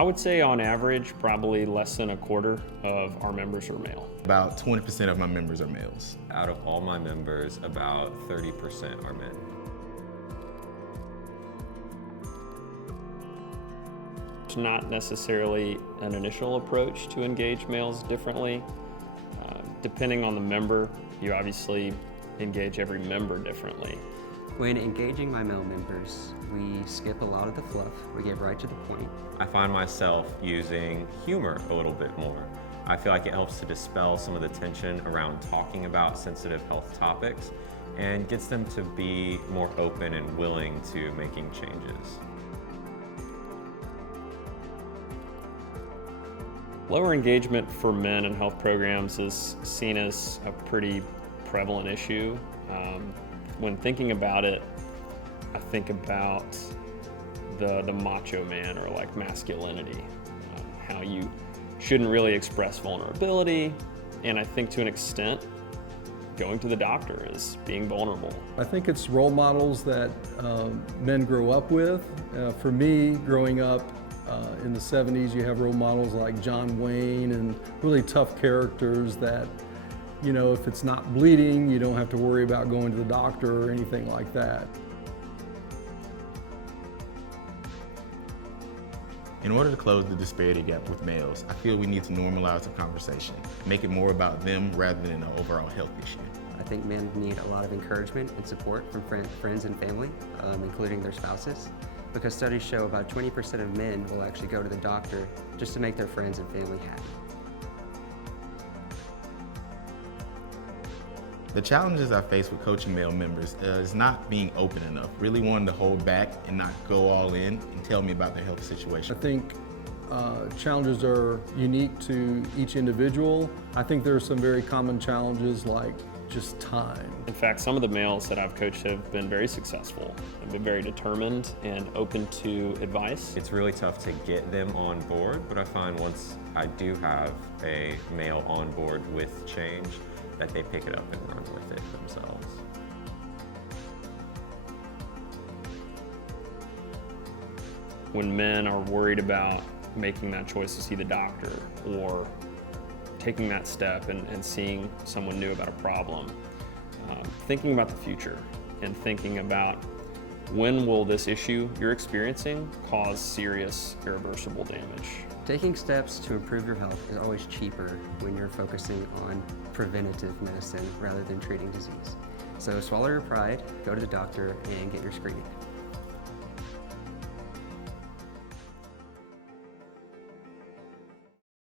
I would say on average, probably less than a quarter of our members are male. About 20% of my members are males. Out of all my members, about 30% are men. It's not necessarily an initial approach to engage males differently. Depending on the member, you obviously engage every member differently. When engaging my male members, we skip a lot of the fluff. We get right to the point. I find myself using humor a little bit more. I feel like it helps to dispel some of the tension around talking about sensitive health topics and gets them to be more open and willing to making changes. Lower engagement for men in health programs is seen as a pretty prevalent issue. When thinking about it, I think about the macho man, or like masculinity, how you shouldn't really express vulnerability, and I think to an extent, going to the doctor is being vulnerable. I think it's role models that men grow up with. For me, growing up in the 70s, you have role models like John Wayne and really tough characters that, you know, if it's not bleeding, you don't have to worry about going to the doctor or anything like that. In order to close the disparity gap with males, I feel we need to normalize the conversation, make it more about them rather than an overall health issue. I think men need a lot of encouragement and support from friends and family, including their spouses, because studies show about 20% of men will actually go to the doctor just to make their friends and family happy. The challenges I face with coaching male members is not being open enough, really wanting to hold back and not go all in and tell me about their health situation. I think challenges are unique to each individual. I think there are some very common challenges like just time. In fact, some of the males that I've coached have been very successful, have been very determined and open to advice. It's really tough to get them on board, but I find once I do have a male on board with change, that they pick it up and run with it themselves. When men are worried about making that choice to see the doctor or taking that step and seeing someone new about a problem, thinking about the future and thinking about when will this issue you're experiencing cause serious irreversible damage. Taking steps to improve your health is always cheaper when you're focusing on preventative medicine rather than treating disease. So swallow your pride, go to the doctor, and get your screening.